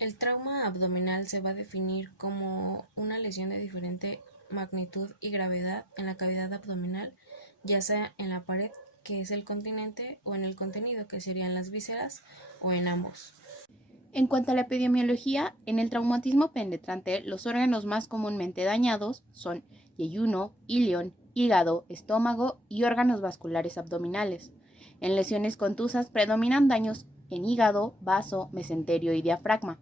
El trauma abdominal se va a definir como una lesión de diferente magnitud y gravedad en la cavidad abdominal, ya sea en la pared, que es el continente, o en el contenido, que serían las vísceras, o en ambos. En cuanto a la epidemiología, en el traumatismo penetrante, los órganos más comúnmente dañados son yeyuno, ilion, hígado, estómago y órganos vasculares abdominales. En lesiones contusas predominan daños en hígado, vaso, mesenterio y diafragma.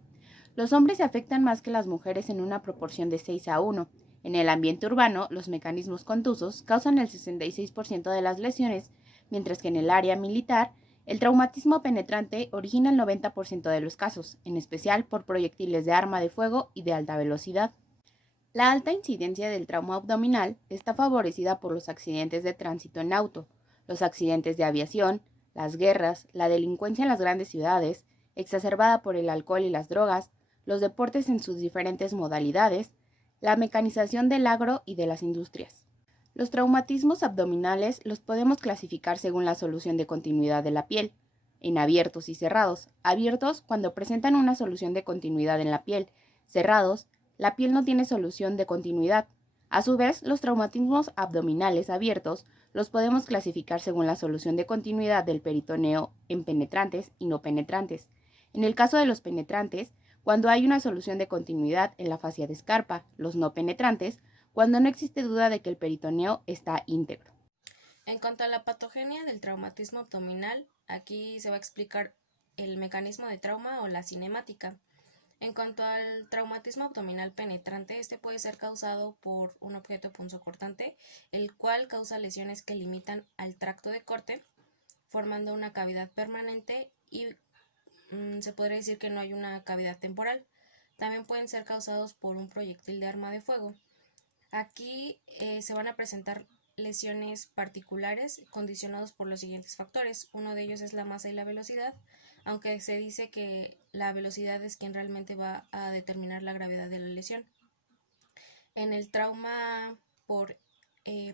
Los hombres se afectan más que las mujeres en una proporción de 6-1. En el ambiente urbano, los mecanismos contusos causan el 66% de las lesiones, mientras que en el área militar, el traumatismo penetrante origina el 90% de los casos, en especial por proyectiles de arma de fuego y de alta velocidad. La alta incidencia del trauma abdominal está favorecida por los accidentes de tránsito en auto, los accidentes de aviación, las guerras, la delincuencia en las grandes ciudades, exacerbada por el alcohol y las drogas, los deportes en sus diferentes modalidades, la mecanización del agro y de las industrias. Los traumatismos abdominales los podemos clasificar según la solución de continuidad de la piel, en abiertos y cerrados. Abiertos cuando presentan una solución de continuidad en la piel, cerrados la piel no tiene solución de continuidad. A su vez, los traumatismos abdominales abiertos los podemos clasificar según la solución de continuidad del peritoneo en penetrantes y no penetrantes. En el caso de los penetrantes, cuando hay una solución de continuidad en la fascia de escarpa, los no penetrantes, cuando no existe duda de que el peritoneo está íntegro. En cuanto a la patogenia del traumatismo abdominal, aquí se va a explicar el mecanismo de trauma o la cinemática. En cuanto al traumatismo abdominal penetrante, este puede ser causado por un objeto punzocortante, el cual causa lesiones que limitan al tracto de corte, formando una cavidad permanente y se podría decir que no hay una cavidad temporal. También pueden ser causados por un proyectil de arma de fuego. Aquí se van a presentar lesiones particulares condicionados por los siguientes factores. Uno de ellos es la masa y la velocidad, aunque se dice que la velocidad es quien realmente va a determinar la gravedad de la lesión. En el trauma por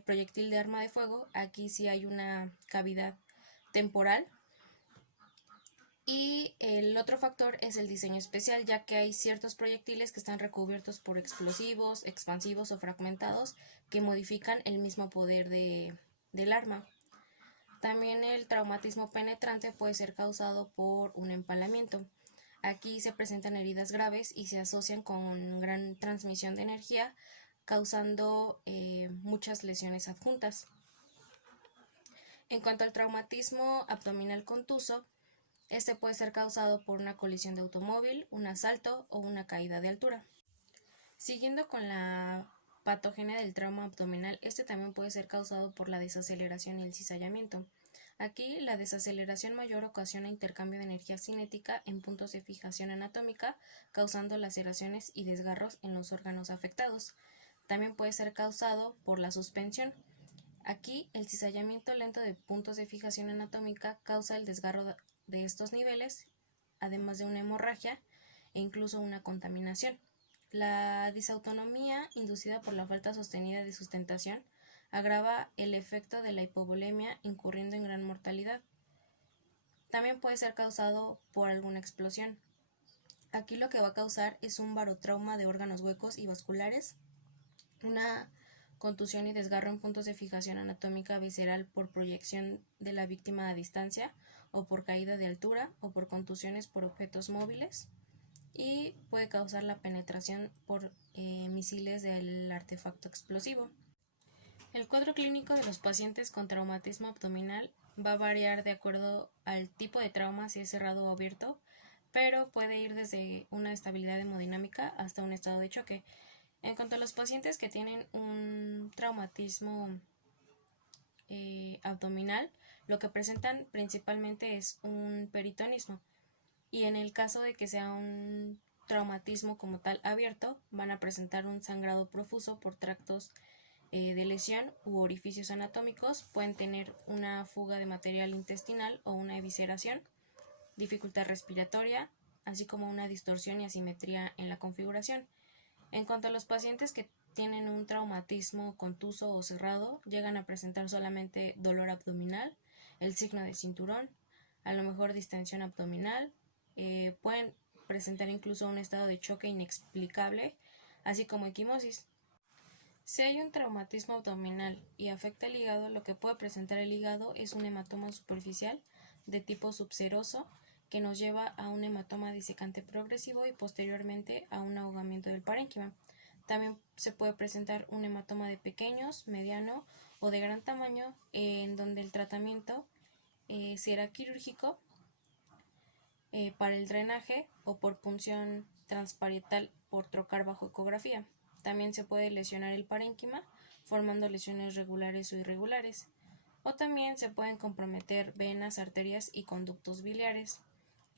proyectil de arma de fuego, aquí sí hay una cavidad temporal. Y el otro factor es el diseño especial, ya que hay ciertos proyectiles que están recubiertos por explosivos, expansivos o fragmentados que modifican el mismo poder del arma. También el traumatismo penetrante puede ser causado por un empalamiento. Aquí se presentan heridas graves y se asocian con gran transmisión de energía, causando muchas lesiones adjuntas. En cuanto al traumatismo abdominal contuso, este puede ser causado por una colisión de automóvil, un asalto o una caída de altura. Siguiendo con la patogenia del trauma abdominal, este también puede ser causado por la desaceleración y el cizallamiento. Aquí, la desaceleración mayor ocasiona intercambio de energía cinética en puntos de fijación anatómica, causando laceraciones y desgarros en los órganos afectados. También puede ser causado por la suspensión. Aquí, el cizallamiento lento de puntos de fijación anatómica causa el desgarro de estos niveles, además de una hemorragia e incluso una contaminación. La disautonomía inducida por la falta sostenida de sustentación agrava el efecto de la hipovolemia, incurriendo en gran mortalidad. También puede ser causado por alguna explosión. Aquí lo que va a causar es un barotrauma de órganos huecos y vasculares, una contusión y desgarro en puntos de fijación anatómica visceral por proyección de la víctima a distancia o por caída de altura o por contusiones por objetos móviles, y puede causar la penetración por misiles del artefacto explosivo. El cuadro clínico de los pacientes con traumatismo abdominal va a variar de acuerdo al tipo de trauma, si es cerrado o abierto, pero puede ir desde una estabilidad hemodinámica hasta un estado de choque. En cuanto a los pacientes que tienen un traumatismo abdominal, lo que presentan principalmente es un peritonismo, y en el caso de que sea un traumatismo como tal abierto, van a presentar un sangrado profuso por tractos de lesión u orificios anatómicos, pueden tener una fuga de material intestinal o una evisceración, dificultad respiratoria, así como una distorsión y asimetría en la configuración. En cuanto a los pacientes que tienen un traumatismo contuso o cerrado, llegan a presentar solamente dolor abdominal, el signo de cinturón, a lo mejor distensión abdominal, pueden presentar incluso un estado de choque inexplicable, así como equimosis. Si hay un traumatismo abdominal y afecta el hígado, lo que puede presentar el hígado es un hematoma superficial de tipo subseroso que nos lleva a un hematoma disecante progresivo y posteriormente a un ahogamiento del parénquima. También se puede presentar un hematoma de pequeños, mediano o de gran tamaño, en donde el tratamiento será quirúrgico para el drenaje o por punción transparietal por trocar bajo ecografía. También se puede lesionar el parénquima formando lesiones regulares o irregulares. O también se pueden comprometer venas, arterias y conductos biliares,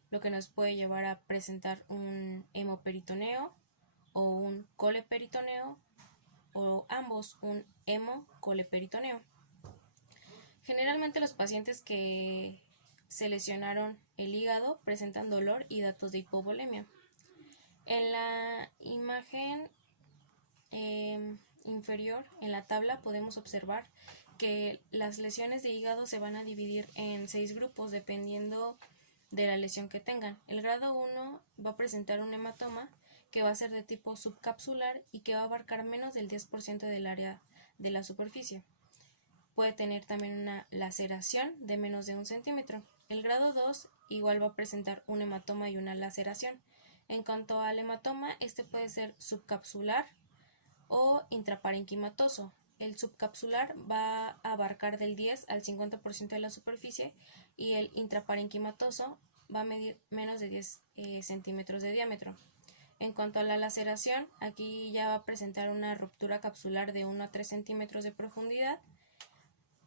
lo que nos puede llevar a presentar un hemoperitoneo o un coleperitoneo o ambos, un hemocoleperitoneo. Generalmente los pacientes que se lesionaron el hígado presentan dolor y datos de hipovolemia. En la imagen inferior, en la tabla, podemos observar que las lesiones de hígado se van a dividir en 6 grupos dependiendo de la lesión que tengan. El grado 1 va a presentar un hematoma que va a ser de tipo subcapsular y que va a abarcar menos del 10% del área de la superficie. Puede tener también una laceración de menos de 1 centímetro. El grado 2 igual va a presentar un hematoma y una laceración. En cuanto al hematoma, este puede ser subcapsular o intraparenquimatoso. El subcapsular va a abarcar del 10 al 50% de la superficie y el intraparenquimatoso va a medir menos de 10 centímetros de diámetro. En cuanto a la laceración, aquí ya va a presentar una ruptura capsular de 1 a 3 centímetros de profundidad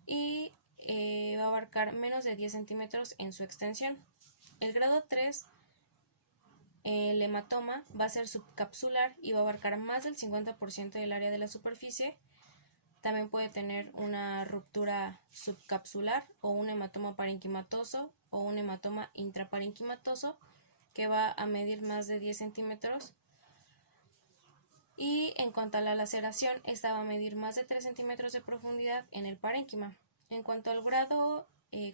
y va a abarcar menos de 10 centímetros en su extensión. El grado 3, el hematoma va a ser subcapsular y va a abarcar más del 50% del área de la superficie. También puede tener una ruptura subcapsular o un hematoma parenquimatoso o un hematoma intraparenquimatoso que va a medir más de 10 centímetros. Y en cuanto a la laceración, esta va a medir más de 3 centímetros de profundidad en el parénquima. En cuanto al grado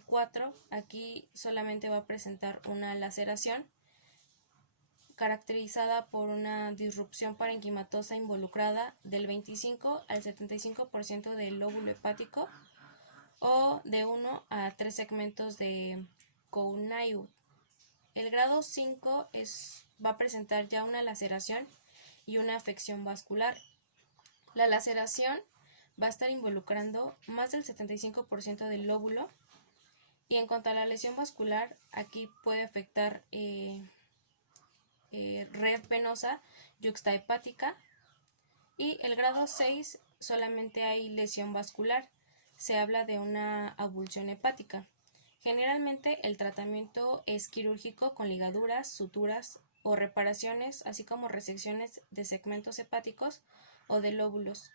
4, aquí solamente va a presentar una laceración caracterizada por una disrupción parenquimatosa involucrada del 25 al 75% del lóbulo hepático o de 1 a 3 segmentos de Cournayou. El grado 5 va a presentar ya una laceración y una afección vascular. La laceración va a estar involucrando más del 75% del lóbulo y en cuanto a la lesión vascular, aquí puede afectar red venosa yuxtahepática y el grado 6 solamente hay lesión vascular, se habla de una avulsión hepática. Generalmente el tratamiento es quirúrgico con ligaduras, suturas o reparaciones, así como resecciones de segmentos hepáticos o de lóbulos.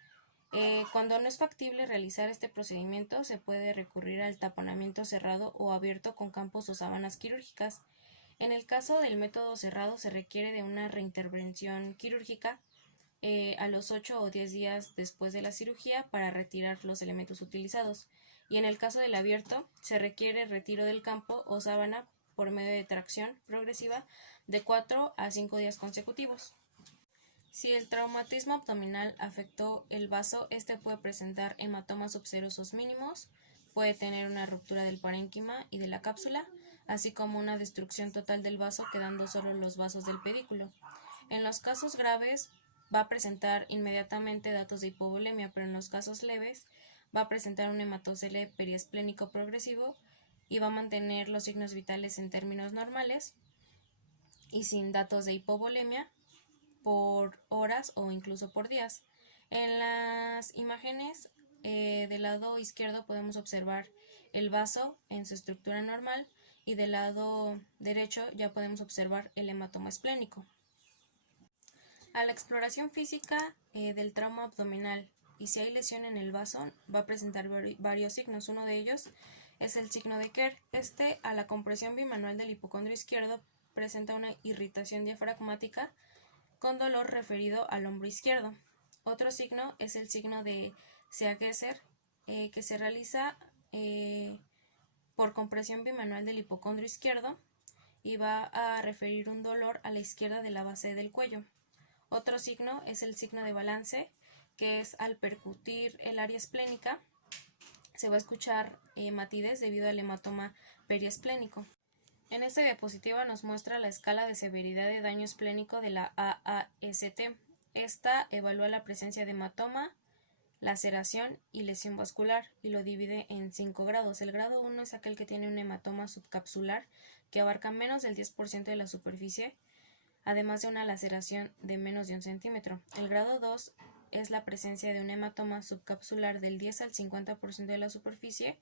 Cuando no es factible realizar este procedimiento, se puede recurrir al taponamiento cerrado o abierto con campos o sábanas quirúrgicas. En el caso del método cerrado se requiere de una reintervención quirúrgica a los 8 o 10 días después de la cirugía para retirar los elementos utilizados. Y en el caso del abierto se requiere retiro del campo o sábana por medio de tracción progresiva de 4 a 5 días consecutivos. Si el traumatismo abdominal afectó el vaso, este puede presentar hematomas subserosos mínimos, puede tener una ruptura del parénquima y de la cápsula, así como una destrucción total del vaso quedando solo los vasos del pedículo. En los casos graves va a presentar inmediatamente datos de hipovolemia, pero en los casos leves va a presentar un hematocele periesplénico progresivo y va a mantener los signos vitales en términos normales y sin datos de hipovolemia por horas o incluso por días. En las imágenes del lado izquierdo podemos observar el vaso en su estructura normal y del lado derecho ya podemos observar el hematoma esplénico. A la exploración física del trauma abdominal y si hay lesión en el vaso va a presentar varios signos. Uno de ellos es el signo de Kerr. A la compresión bimanual del hipocondrio izquierdo presenta una irritación diafragmática con dolor referido al hombro izquierdo. Otro signo es el signo de Seegesser, que se realiza por compresión bimanual del hipocondrio izquierdo y va a referir un dolor a la izquierda de la base del cuello. Otro signo es el signo de balance, que es al percutir el área esplénica, se va a escuchar matidez debido al hematoma periesplénico. En esta diapositiva nos muestra la escala de severidad de daño esplénico de la AAST. Esta evalúa la presencia de hematoma, laceración y lesión vascular y lo divide en 5 grados. El grado 1 es aquel que tiene un hematoma subcapsular que abarca menos del 10% de la superficie, además de una laceración de menos de 1 centímetro. El grado 2 es la presencia de un hematoma subcapsular del 10 al 50% de la superficie,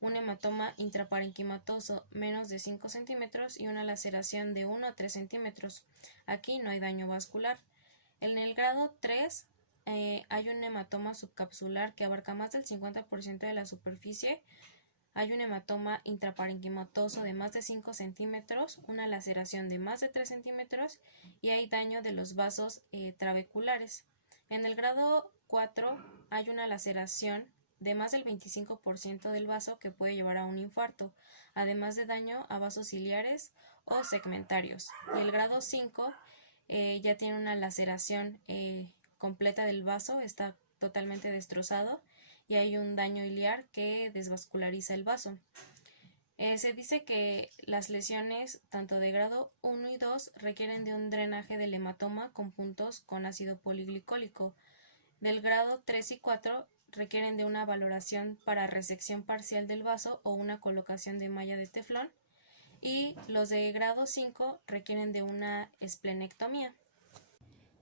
un hematoma intraparenquimatoso menos de 5 centímetros y una laceración de 1 a 3 centímetros. Aquí no hay daño vascular. En el grado 3 hay un hematoma subcapsular que abarca más del 50% de la superficie, hay un hematoma intraparenquimatoso de más de 5 centímetros, una laceración de más de 3 centímetros y hay daño de los vasos trabeculares. En el grado 4 hay una laceración de más del 25% del vaso que puede llevar a un infarto, además de daño a vasos ciliares o segmentarios. Y el grado 5 ya tiene una laceración completa del vaso, está totalmente destrozado y hay un daño iliar que desvasculariza el vaso. Se dice que las lesiones tanto de grado 1 y 2 requieren de un drenaje del hematoma con puntos con ácido poliglicólico. Del grado 3 y 4 requieren de una valoración para resección parcial del vaso o una colocación de malla de teflón. Y los de grado 5 requieren de una esplenectomía.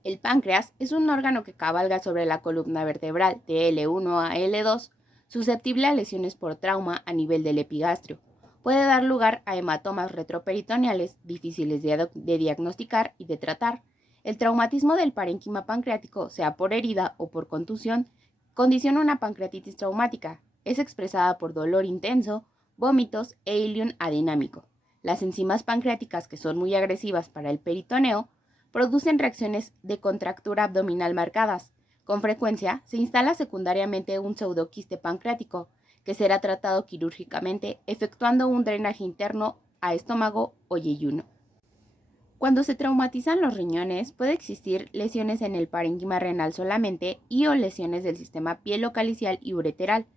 El páncreas es un órgano que cabalga sobre la columna vertebral de L1 a L2, susceptible a lesiones por trauma a nivel del epigastrio. Puede dar lugar a hematomas retroperitoneales difíciles de diagnosticar y de tratar. El traumatismo del parénquima pancreático, sea por herida o por contusión, condiciona una pancreatitis traumática. Es expresada por dolor intenso, vómitos e ilion adinámico. Las enzimas pancreáticas, que son muy agresivas para el peritoneo, producen reacciones de contractura abdominal marcadas. Con frecuencia se instala secundariamente un pseudoquiste pancreático, que será tratado quirúrgicamente efectuando un drenaje interno a estómago o yeyuno. Cuando se traumatizan los riñones, puede existir lesiones en el parénquima renal solamente y o lesiones del sistema pielocalicial y ureteral.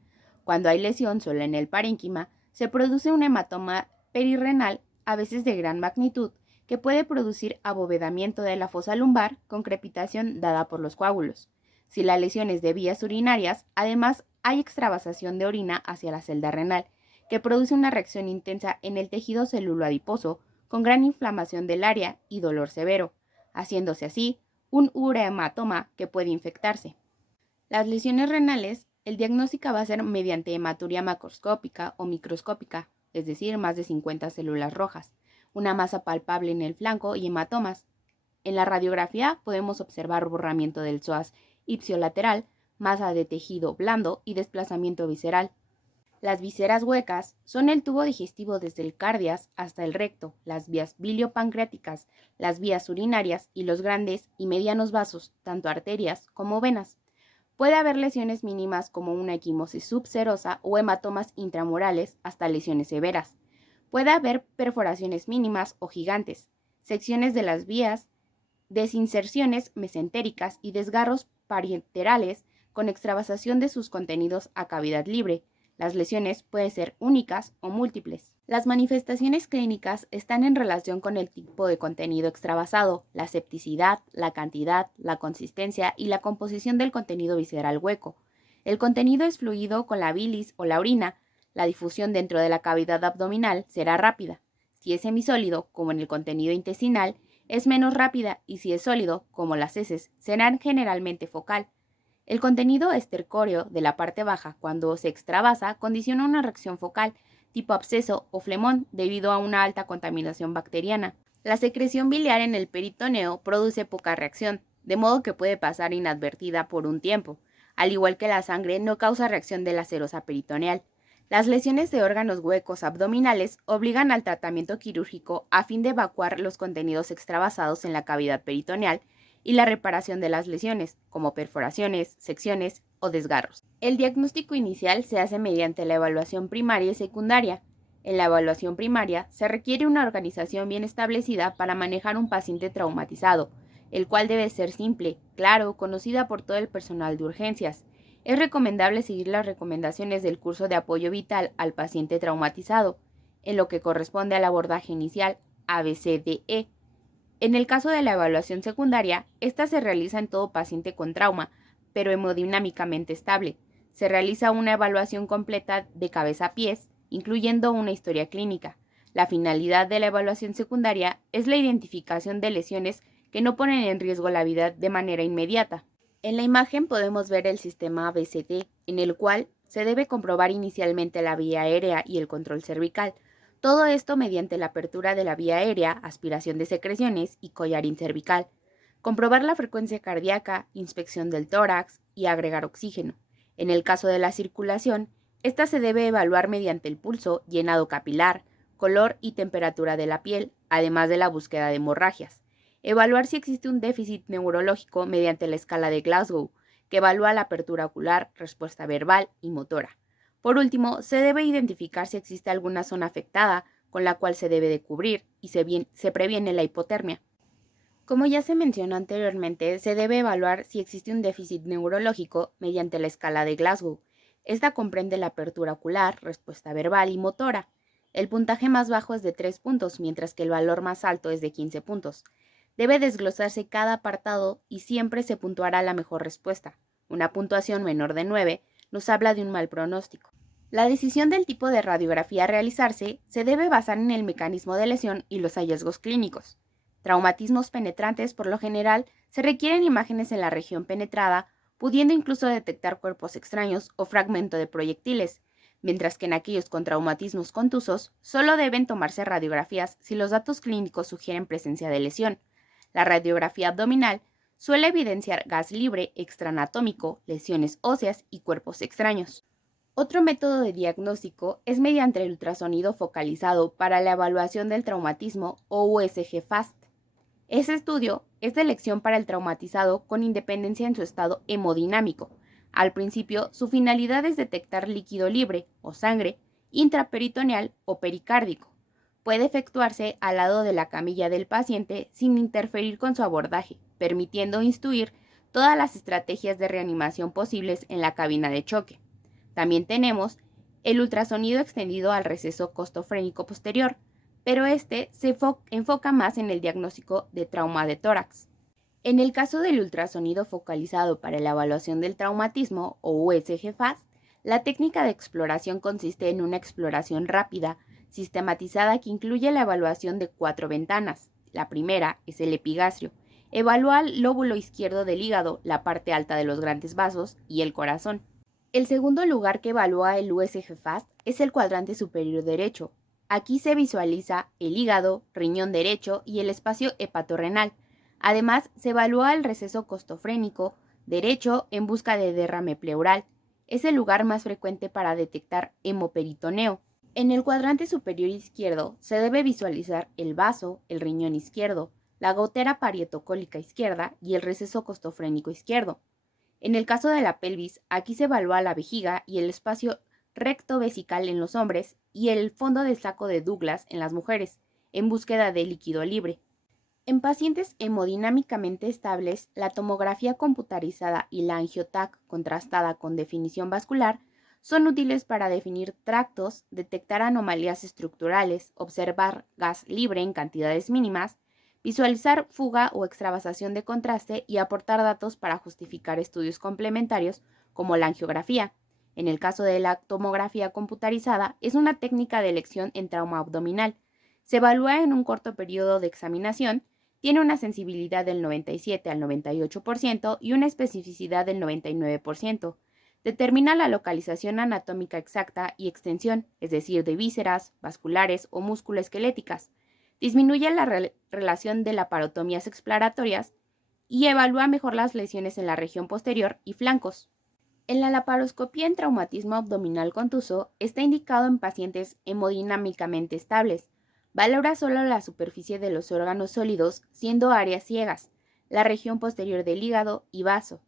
Cuando hay lesión solo en el parénquima, se produce un hematoma perirrenal, a veces de gran magnitud, que puede producir abovedamiento de la fosa lumbar con crepitación dada por los coágulos. Si la lesión es de vías urinarias, además hay extravasación de orina hacia la celda renal, que produce una reacción intensa en el tejido celuloadiposo con gran inflamación del área y dolor severo, haciéndose así un ureahematoma que puede infectarse. Las lesiones renales, el diagnóstico va a ser mediante hematuria macroscópica o microscópica, es decir, más de 50 células rojas, una masa palpable en el flanco y hematomas. En la radiografía podemos observar borramiento del psoas ipsiolateral, masa de tejido blando y desplazamiento visceral. Las vísceras huecas son el tubo digestivo desde el cardias hasta el recto, las vías biliopancreáticas, las vías urinarias y los grandes y medianos vasos, tanto arterias como venas. Puede haber lesiones mínimas como una equimosis subserosa o hematomas intramurales hasta lesiones severas. Puede haber perforaciones mínimas o gigantes, secciones de las vías, desinserciones mesentéricas y desgarros parieterales con extravasación de sus contenidos a cavidad libre. Las lesiones pueden ser únicas o múltiples. Las manifestaciones clínicas están en relación con el tipo de contenido extravasado, la septicidad, la cantidad, la consistencia y la composición del contenido visceral hueco. El contenido es fluido con la bilis o la orina. La difusión dentro de la cavidad abdominal será rápida. Si es semisólido, como en el contenido intestinal, es menos rápida y si es sólido, como las heces, serán generalmente focal. El contenido estercóreo de la parte baja, cuando se extravasa, condiciona una reacción focal, tipo absceso o flemón, debido a una alta contaminación bacteriana. La secreción biliar en el peritoneo produce poca reacción, de modo que puede pasar inadvertida por un tiempo. Al igual que la sangre, no causa reacción de la serosa peritoneal. Las lesiones de órganos huecos abdominales obligan al tratamiento quirúrgico a fin de evacuar los contenidos extravasados en la cavidad peritoneal y la reparación de las lesiones, como perforaciones, secciones o desgarros. El diagnóstico inicial se hace mediante la evaluación primaria y secundaria. En la evaluación primaria se requiere una organización bien establecida para manejar un paciente traumatizado, el cual debe ser simple, claro, conocida por todo el personal de urgencias. Es recomendable seguir las recomendaciones del curso de apoyo vital al paciente traumatizado, en lo que corresponde al abordaje inicial ABCDE. En el caso de la evaluación secundaria, esta se realiza en todo paciente con trauma, pero hemodinámicamente estable. Se realiza una evaluación completa de cabeza a pies, incluyendo una historia clínica. La finalidad de la evaluación secundaria es la identificación de lesiones que no ponen en riesgo la vida de manera inmediata. En la imagen podemos ver el sistema ABCD, en el cual se debe comprobar inicialmente la vía aérea y el control cervical. Todo esto mediante la apertura de la vía aérea, aspiración de secreciones y collarín cervical. Comprobar la frecuencia cardíaca, inspección del tórax y agregar oxígeno. En el caso de la circulación, esta se debe evaluar mediante el pulso, llenado capilar, color y temperatura de la piel, además de la búsqueda de hemorragias. Evaluar si existe un déficit neurológico mediante la escala de Glasgow, que evalúa la apertura ocular, respuesta verbal y motora. Por último, se debe identificar si existe alguna zona afectada con la cual se debe de cubrir y se previene la hipotermia. Como ya se mencionó anteriormente, se debe evaluar si existe un déficit neurológico mediante la escala de Glasgow. Esta comprende la apertura ocular, respuesta verbal y motora. El puntaje más bajo es de 3 puntos, mientras que el valor más alto es de 15 puntos. Debe desglosarse cada apartado y siempre se puntuará la mejor respuesta. Una puntuación menor de 9 nos habla de un mal pronóstico. La decisión del tipo de radiografía a realizarse se debe basar en el mecanismo de lesión y los hallazgos clínicos. Traumatismos penetrantes, por lo general, se requieren imágenes en la región penetrada, pudiendo incluso detectar cuerpos extraños o fragmento de proyectiles, mientras que en aquellos con traumatismos contusos solo deben tomarse radiografías si los datos clínicos sugieren presencia de lesión. La radiografía abdominal suele evidenciar gas libre extraanatómico, lesiones óseas y cuerpos extraños. Otro método de diagnóstico es mediante el ultrasonido focalizado para la evaluación del traumatismo o USG-FAST. Ese estudio es de elección para el traumatizado con independencia en su estado hemodinámico. Al principio, su finalidad es detectar líquido libre o sangre intraperitoneal o pericárdico. Puede efectuarse al lado de la camilla del paciente sin interferir con su abordaje, permitiendo instruir todas las estrategias de reanimación posibles en la cabina de choque. También tenemos el ultrasonido extendido al receso costofrénico posterior, pero este se enfoca más en el diagnóstico de trauma de tórax. En el caso del ultrasonido focalizado para la evaluación del traumatismo o USG-FAST, la técnica de exploración consiste en una exploración rápida, sistematizada que incluye la evaluación de 4 ventanas. La primera es el epigastrio. Evalúa el lóbulo izquierdo del hígado, la parte alta de los grandes vasos y el corazón. El segundo lugar que evalúa el USG-FAST es el cuadrante superior derecho. Aquí se visualiza el hígado, riñón derecho y el espacio hepatorrenal. Además, se evalúa el receso costofrénico derecho en busca de derrame pleural. Es el lugar más frecuente para detectar hemoperitoneo. En el cuadrante superior izquierdo se debe visualizar el vaso, el riñón izquierdo, la gotera parietocólica izquierda y el receso costofrénico izquierdo. En el caso de la pelvis, aquí se evalúa la vejiga y el espacio recto vesical en los hombres y el fondo del saco de Douglas en las mujeres, en búsqueda de líquido libre. En pacientes hemodinámicamente estables, la tomografía computarizada y la angiotac contrastada con definición vascular son útiles para definir tractos, detectar anomalías estructurales, observar gas libre en cantidades mínimas, visualizar fuga o extravasación de contraste y aportar datos para justificar estudios complementarios como la angiografía. En el caso de la tomografía computarizada, es una técnica de elección en trauma abdominal. Se evalúa en un corto periodo de examinación, tiene una sensibilidad del 97 al 98% y una especificidad del 99%. Determina la localización anatómica exacta y extensión, es decir, de vísceras, vasculares o musculoesqueléticas. Disminuye la relación de laparotomías exploratorias y evalúa mejor las lesiones en la región posterior y flancos. En la laparoscopía en traumatismo abdominal contuso está indicado en pacientes hemodinámicamente estables. Valora solo la superficie de los órganos sólidos, siendo áreas ciegas, la región posterior del hígado y vaso.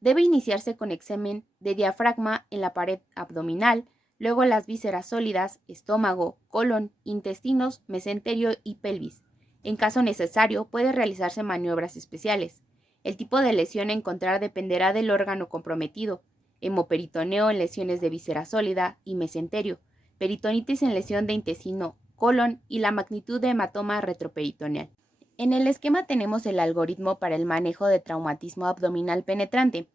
Debe iniciarse con examen de diafragma en la pared abdominal, luego las vísceras sólidas, estómago, colon, intestinos, mesenterio y pelvis. En caso necesario, puede realizarse maniobras especiales. El tipo de lesión a encontrar dependerá del órgano comprometido: hemoperitoneo en lesiones de víscera sólida y mesenterio, peritonitis en lesión de intestino, colon y la magnitud de hematoma retroperitoneal. En el esquema tenemos el algoritmo para el manejo de traumatismo abdominal penetrante.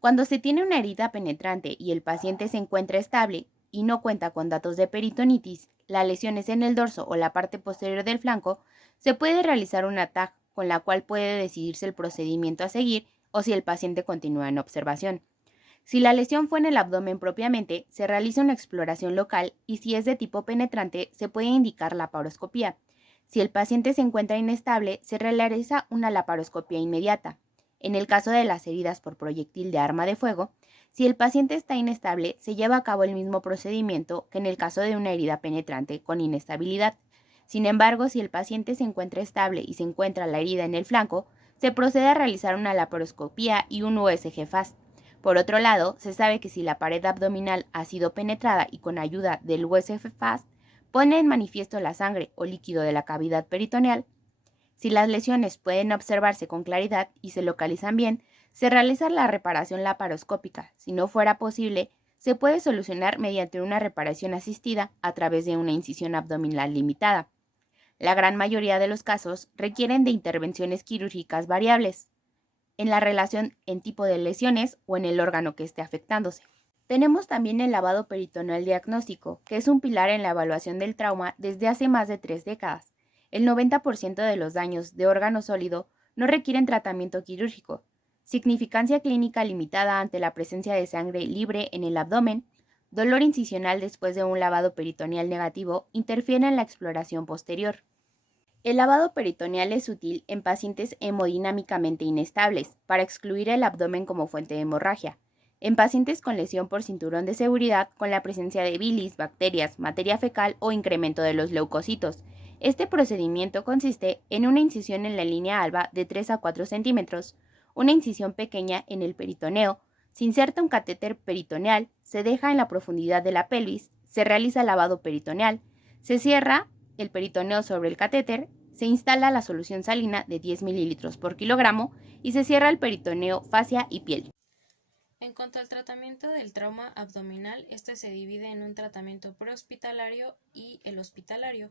Cuando se tiene una herida penetrante y el paciente se encuentra estable y no cuenta con datos de peritonitis, la lesión es en el dorso o la parte posterior del flanco, se puede realizar una TAC con la cual puede decidirse el procedimiento a seguir o si el paciente continúa en observación. Si la lesión fue en el abdomen propiamente, se realiza una exploración local y si es de tipo penetrante, se puede indicar laparoscopía. Si el paciente se encuentra inestable, se realiza una laparoscopía inmediata. En el caso de las heridas por proyectil de arma de fuego, si el paciente está inestable, se lleva a cabo el mismo procedimiento que en el caso de una herida penetrante con inestabilidad. Sin embargo, si el paciente se encuentra estable y se encuentra la herida en el flanco, se procede a realizar una laparoscopía y un USG FAST. Por otro lado, se sabe que si la pared abdominal ha sido penetrada y con ayuda del USG FAST pone en manifiesto la sangre o líquido de la cavidad peritoneal, si las lesiones pueden observarse con claridad y se localizan bien, se realiza la reparación laparoscópica. Si no fuera posible, se puede solucionar mediante una reparación asistida a través de una incisión abdominal limitada. La gran mayoría de los casos requieren de intervenciones quirúrgicas variables en la relación en tipo de lesiones o en el órgano que esté afectándose. Tenemos también el lavado peritoneal diagnóstico, que es un pilar en la evaluación del trauma desde hace más de 3 décadas. El 90% de los daños de órgano sólido no requieren tratamiento quirúrgico. Significancia clínica limitada ante la presencia de sangre libre en el abdomen, dolor incisional después de un lavado peritoneal negativo interfiere en la exploración posterior. El lavado peritoneal es útil en pacientes hemodinámicamente inestables para excluir el abdomen como fuente de hemorragia, en pacientes con lesión por cinturón de seguridad con la presencia de bilis, bacterias, materia fecal o incremento de los leucocitos. Este procedimiento consiste en una incisión en la línea alba de 3 a 4 centímetros, una incisión pequeña en el peritoneo, se inserta un catéter peritoneal, se deja en la profundidad de la pelvis, se realiza lavado peritoneal, se cierra el peritoneo sobre el catéter, se instala la solución salina de 10 mililitros por kilogramo y se cierra el peritoneo, fascia y piel. En cuanto al tratamiento del trauma abdominal, este se divide en un tratamiento prehospitalario y el hospitalario.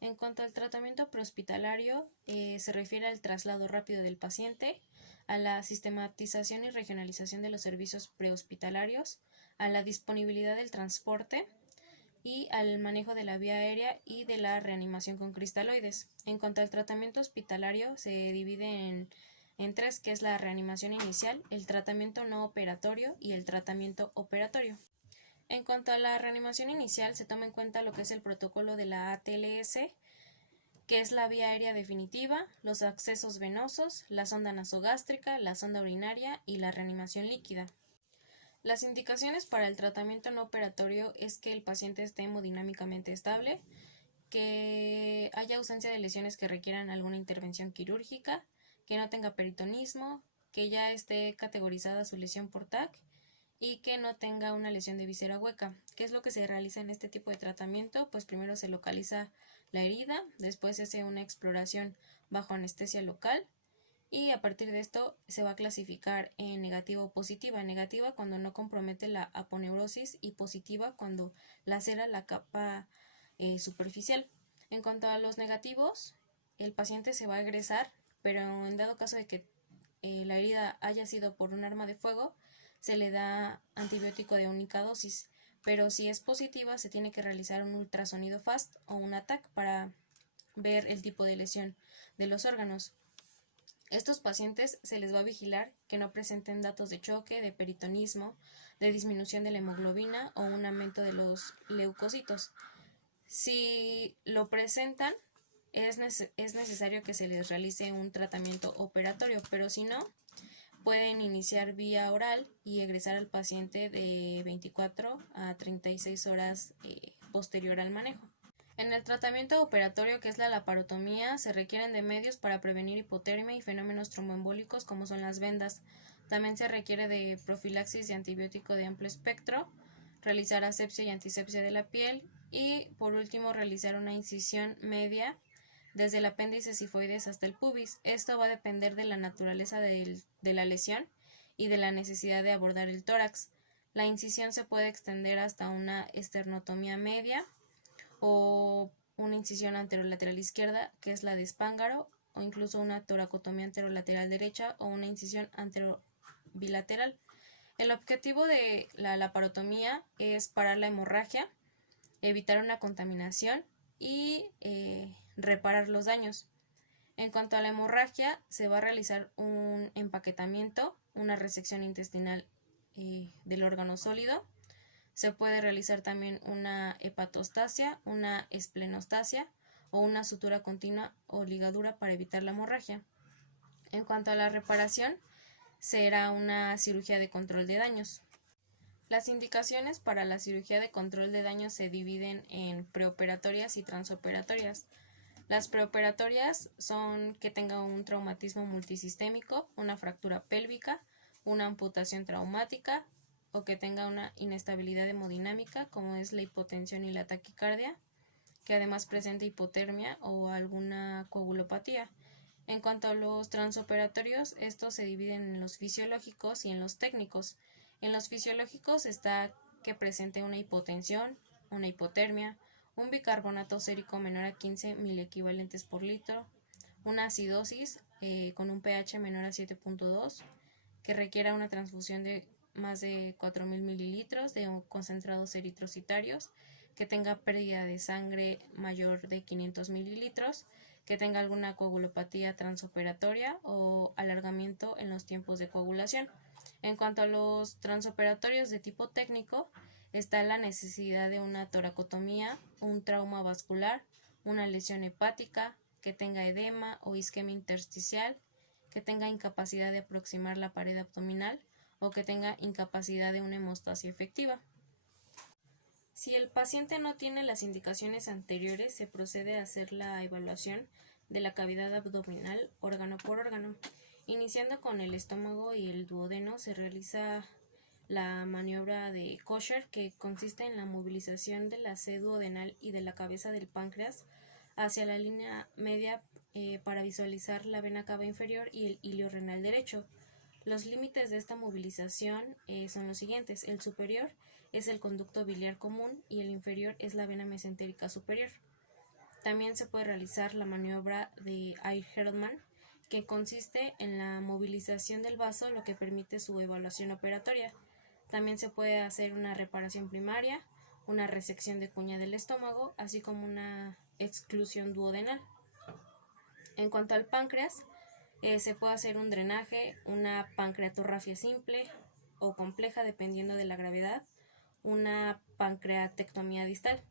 En cuanto al tratamiento prehospitalario, se refiere al traslado rápido del paciente, a la sistematización y regionalización de los servicios prehospitalarios, a la disponibilidad del transporte y al manejo de la vía aérea y de la reanimación con cristaloides. En cuanto al tratamiento hospitalario, se divide en tres, que es la reanimación inicial, el tratamiento no operatorio y el tratamiento operatorio. En cuanto a la reanimación inicial, se toma en cuenta lo que es el protocolo de la ATLS, que es la vía aérea definitiva, los accesos venosos, la sonda nasogástrica, la sonda urinaria y la reanimación líquida. Las indicaciones para el tratamiento no operatorio es que el paciente esté hemodinámicamente estable, que haya ausencia de lesiones que requieran alguna intervención quirúrgica, que no tenga peritonismo, que ya esté categorizada su lesión por TAC y que no tenga una lesión de víscera hueca. ¿Qué es lo que se realiza en este tipo de tratamiento? Pues primero se localiza la herida, después se hace una exploración bajo anestesia local y a partir de esto se va a clasificar en negativa o positiva. Negativa cuando no compromete la aponeurosis y positiva cuando lacera la capa superficial. En cuanto a los negativos, el paciente se va a egresar, pero en dado caso de que la herida haya sido por un arma de fuego, se le da antibiótico de única dosis, pero si es positiva se tiene que realizar un ultrasonido FAST o un ATAC para ver el tipo de lesión de los órganos. Estos pacientes se les va a vigilar que no presenten datos de choque, de peritonismo, de disminución de la hemoglobina o un aumento de los leucocitos. Si lo presentan, es necesario que se les realice un tratamiento operatorio, pero si no, pueden iniciar vía oral y egresar al paciente de 24 a 36 horas posterior al manejo. En el tratamiento operatorio, que es la laparotomía, se requieren de medios para prevenir hipotermia y fenómenos tromboembólicos como son las vendas. También se requiere de profilaxis de antibiótico de amplio espectro, realizar asepsia y antisepsia de la piel y por último realizar una incisión media desde el apéndice sifoides hasta el pubis. Esto va a depender de la naturaleza de la lesión y de la necesidad de abordar el tórax. La incisión se puede extender hasta una esternotomía media o una incisión anterolateral izquierda, que es la de Spangaro, o incluso una toracotomía anterolateral derecha o una incisión anterobilateral. El objetivo de la laparotomía es parar la hemorragia, evitar una contaminación y reparar los daños. En cuanto a la hemorragia, se va a realizar un empaquetamiento, una resección intestinal del órgano sólido. Se puede realizar también una hepatostasia, una esplenostasia o una sutura continua o ligadura para evitar la hemorragia. En cuanto a la reparación, será una cirugía de control de daños. Las indicaciones para la cirugía de control de daños se dividen en preoperatorias y transoperatorias. Las preoperatorias son que tenga un traumatismo multisistémico, una fractura pélvica, una amputación traumática o que tenga una inestabilidad hemodinámica como es la hipotensión y la taquicardia, que además presente hipotermia o alguna coagulopatía. En cuanto a los transoperatorios, estos se dividen en los fisiológicos y en los técnicos. En los fisiológicos está que presente una hipotensión, una hipotermia, un bicarbonato sérico menor a 15 miliequivalentes por litro, una acidosis con un pH menor a 7.2, que requiera una transfusión de más de 4.000 mililitros de concentrados eritrocitarios, que tenga pérdida de sangre mayor de 500 mililitros, que tenga alguna coagulopatía transoperatoria o alargamiento en los tiempos de coagulación. En cuanto a los transoperatorios de tipo técnico, está la necesidad de una toracotomía, un trauma vascular, una lesión hepática, que tenga edema o isquemia intersticial, que tenga incapacidad de aproximar la pared abdominal o que tenga incapacidad de una hemostasia efectiva. Si el paciente no tiene las indicaciones anteriores, se procede a hacer la evaluación de la cavidad abdominal órgano por órgano. Iniciando con el estómago y el duodeno, se realiza la maniobra de Kosher, que consiste en la movilización de la sed duodenal y de la cabeza del páncreas hacia la línea media para visualizar la vena cava inferior y el ilio renal derecho. Los límites de esta movilización son los siguientes. El superior es el conducto biliar común y el inferior es la vena mesentérica superior. También se puede realizar la maniobra de Ayer-Herdman, que consiste en la movilización del vaso, lo que permite su evaluación operatoria. También se puede hacer una reparación primaria, una resección de cuña del estómago, así como una exclusión duodenal. En cuanto al páncreas, se puede hacer un drenaje, una pancreatorrafia simple o compleja dependiendo de la gravedad, una pancreatectomía distal.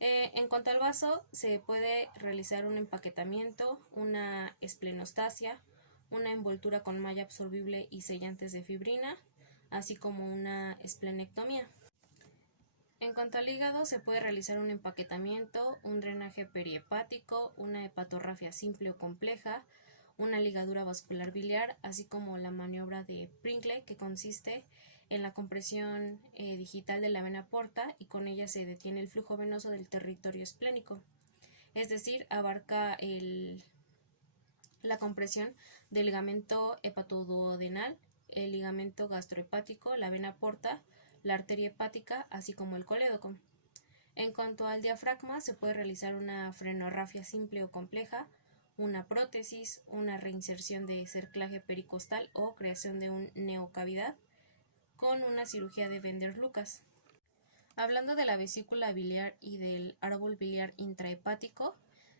En cuanto al vaso, se puede realizar un empaquetamiento, una esplenostasia, una envoltura con malla absorbible y sellantes de fibrina, así como una esplenectomía. En cuanto al hígado, se puede realizar un empaquetamiento, un drenaje perihepático, una hepatorrafia simple o compleja, una ligadura vascular biliar, así como la maniobra de Pringle, que consiste en la compresión digital de la vena porta y con ella se detiene el flujo venoso del territorio esplénico. Es decir, abarca la compresión del ligamento hepatoduodenal, el ligamento gastrohepático, la vena porta, la arteria hepática, así como el colédoco. En cuanto al diafragma, se puede realizar una frenorrafia simple o compleja, una prótesis, una reinserción de cerclaje pericostal o creación de un neocavidad con una cirugía de Bender-Lucas. Hablando de la vesícula biliar y del árbol biliar intrahepático,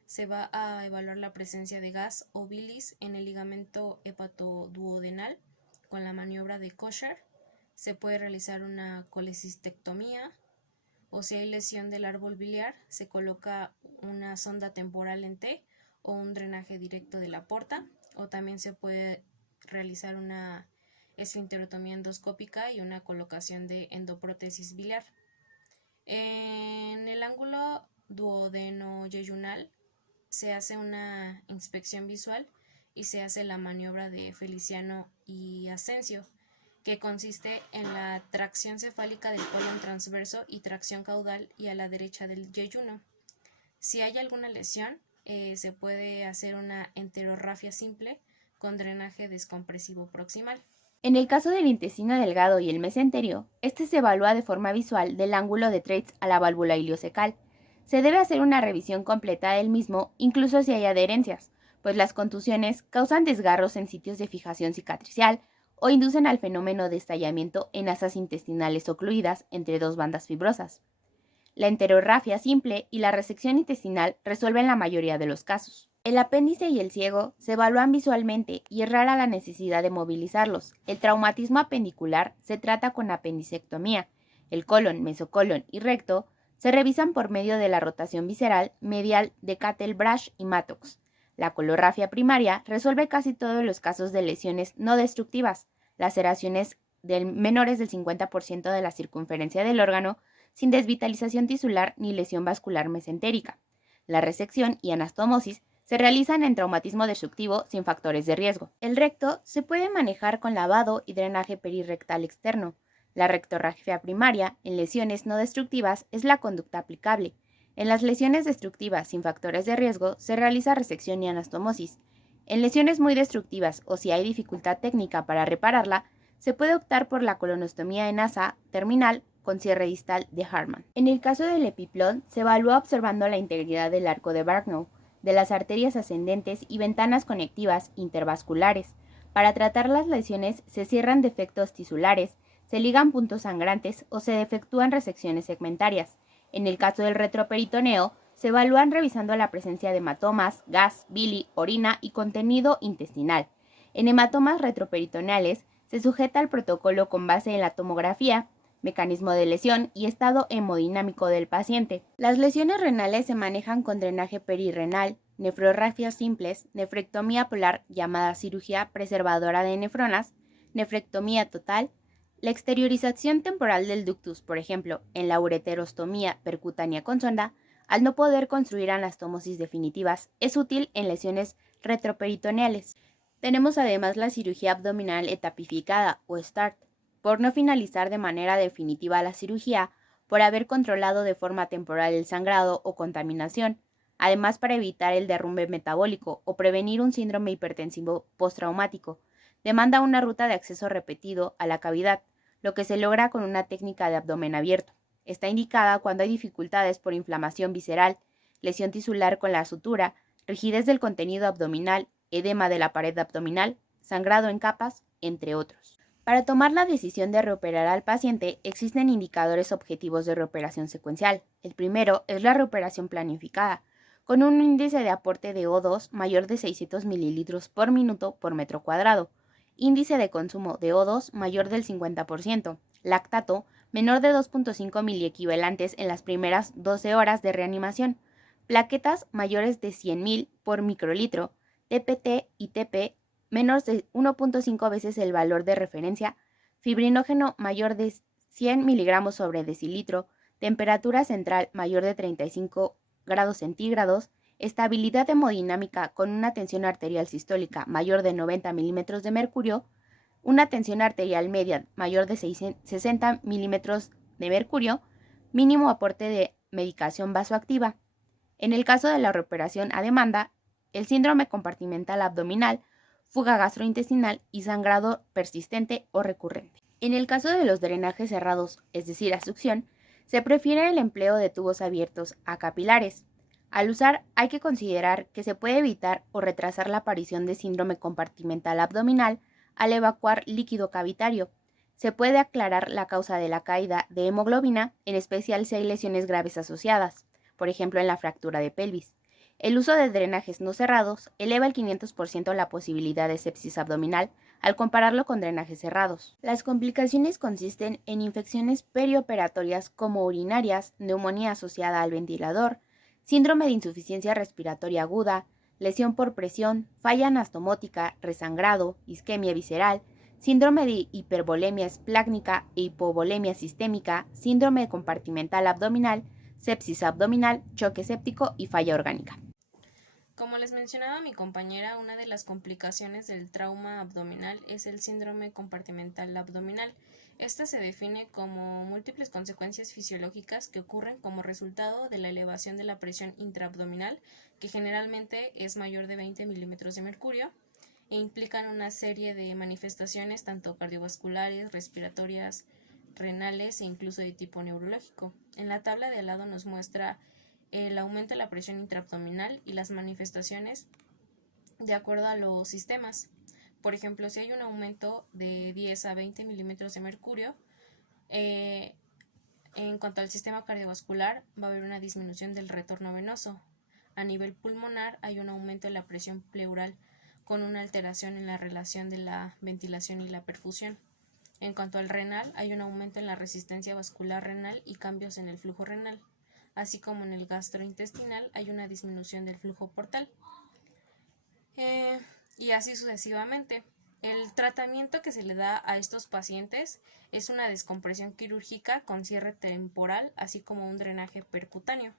se va a evaluar la presencia de gas o bilis en el ligamento hepatoduodenal con la maniobra de Kosher. Se puede realizar una colecistectomía, o si hay lesión del árbol biliar, se coloca una sonda temporal en T o un drenaje directo de la porta, o también se puede realizar una esfinterotomía endoscópica y una colocación de endoprótesis biliar. En el ángulo duodeno-yeyunal se hace una inspección visual y se hace la maniobra de Feliciano y Asensio, que consiste en la tracción cefálica del colon transverso y tracción caudal y a la derecha del yeyuno. Si hay alguna lesión, se puede hacer una enterorrafia simple con drenaje descompresivo proximal. En el caso del intestino delgado y el mesenterio, este se evalúa de forma visual del ángulo de Treitz a la válvula ileocecal. Se debe hacer una revisión completa del mismo, incluso si hay adherencias, pues las contusiones causan desgarros en sitios de fijación cicatricial o inducen al fenómeno de estallamiento en asas intestinales ocluidas entre dos bandas fibrosas. La enterorrafia simple y la resección intestinal resuelven la mayoría de los casos. El apéndice y el ciego se evalúan visualmente y es rara la necesidad de movilizarlos. El traumatismo apendicular se trata con apendicectomía. El colon, mesocolon y recto se revisan por medio de la rotación visceral medial de Cattell-Brasch y Mattox. La colorrafia primaria resuelve casi todos los casos de lesiones no destructivas, laceraciones menores del 50% de la circunferencia del órgano, sin desvitalización tisular ni lesión vascular mesentérica. La resección y anastomosis se realizan en traumatismo destructivo sin factores de riesgo. El recto se puede manejar con lavado y drenaje perirrectal externo. La rectorrafia primaria, en lesiones no destructivas, es la conducta aplicable. En las lesiones destructivas sin factores de riesgo se realiza resección y anastomosis. En lesiones muy destructivas o si hay dificultad técnica para repararla, se puede optar por la colonostomía en asa terminal con cierre distal de Hartmann. En el caso del epiplón, se evalúa observando la integridad del arco de Barnow, de las arterias ascendentes y ventanas conectivas intervasculares. Para tratar las lesiones se cierran defectos tisulares, se ligan puntos sangrantes o se efectúan resecciones segmentarias. En el caso del retroperitoneo, se evalúan revisando la presencia de hematomas, gas, bili, orina y contenido intestinal. En hematomas retroperitoneales se sujeta el protocolo con base en la tomografía, mecanismo de lesión y estado hemodinámico del paciente. Las lesiones renales se manejan con drenaje perirrenal, nefrorrafias simples, nefrectomía polar llamada cirugía preservadora de nefronas, nefrectomía total. La exteriorización temporal del ductus, por ejemplo, en la ureterostomía percutánea con sonda, al no poder construir anastomosis definitivas, es útil en lesiones retroperitoneales. Tenemos además la cirugía abdominal etapificada o START, por no finalizar de manera definitiva la cirugía, por haber controlado de forma temporal el sangrado o contaminación, además para evitar el derrumbe metabólico o prevenir un síndrome hipertensivo postraumático. Demanda una ruta de acceso repetido a la cavidad, lo que se logra con una técnica de abdomen abierto. Está indicada cuando hay dificultades por inflamación visceral, lesión tisular con la sutura, rigidez del contenido abdominal, edema de la pared abdominal, sangrado en capas, entre otros. Para tomar la decisión de reoperar al paciente, existen indicadores objetivos de reoperación secuencial. El primero es la reoperación planificada, con un índice de aporte de O2 mayor de 600 ml por minuto por metro cuadrado, índice de consumo de O2 mayor del 50%, lactato menor de 2.5 miliequivalentes en las primeras 12 horas de reanimación, plaquetas mayores de 100.000 por microlitro, TPT y TP menos de 1.5 veces el valor de referencia, fibrinógeno mayor de 100 miligramos sobre decilitro, temperatura central mayor de 35 grados centígrados, estabilidad hemodinámica con una tensión arterial sistólica mayor de 90 milímetros de mercurio, una tensión arterial media mayor de 60 milímetros de mercurio, mínimo aporte de medicación vasoactiva. En el caso de la reoperación a demanda, el síndrome compartimental abdominal, fuga gastrointestinal y sangrado persistente o recurrente. En el caso de los drenajes cerrados, es decir, a succión, se prefiere el empleo de tubos abiertos a capilares. Al usar, hay que considerar que se puede evitar o retrasar la aparición de síndrome compartimental abdominal al evacuar líquido cavitario. Se puede aclarar la causa de la caída de hemoglobina, en especial si hay lesiones graves asociadas, por ejemplo en la fractura de pelvis. El uso de drenajes no cerrados eleva el 500% la posibilidad de sepsis abdominal al compararlo con drenajes cerrados. Las complicaciones consisten en infecciones perioperatorias como urinarias, neumonía asociada al ventilador, síndrome de insuficiencia respiratoria aguda, lesión por presión, falla anastomótica, resangrado, isquemia visceral, síndrome de hipervolemia esplácnica e hipovolemia sistémica, síndrome compartimental abdominal, sepsis abdominal, choque séptico y falla orgánica. Como les mencionaba mi compañera, una de las complicaciones del trauma abdominal es el síndrome compartimental abdominal. Este se define como múltiples consecuencias fisiológicas que ocurren como resultado de la elevación de la presión intraabdominal, que generalmente es mayor de 20 milímetros de mercurio, e implican una serie de manifestaciones tanto cardiovasculares, respiratorias, renales e incluso de tipo neurológico. En la tabla de al lado nos muestra el aumento de la presión intraabdominal y las manifestaciones de acuerdo a los sistemas. Por ejemplo, si hay un aumento de 10 a 20 milímetros de mercurio, en cuanto al sistema cardiovascular, va a haber una disminución del retorno venoso. A nivel pulmonar, hay un aumento de la presión pleural con una alteración en la relación de la ventilación y la perfusión. En cuanto al renal, hay un aumento en la resistencia vascular renal y cambios en el flujo renal. Así como en el gastrointestinal hay una disminución del flujo portal. Y así sucesivamente. El tratamiento que se le da a estos pacientes es una descompresión quirúrgica con cierre temporal, así como un drenaje percutáneo.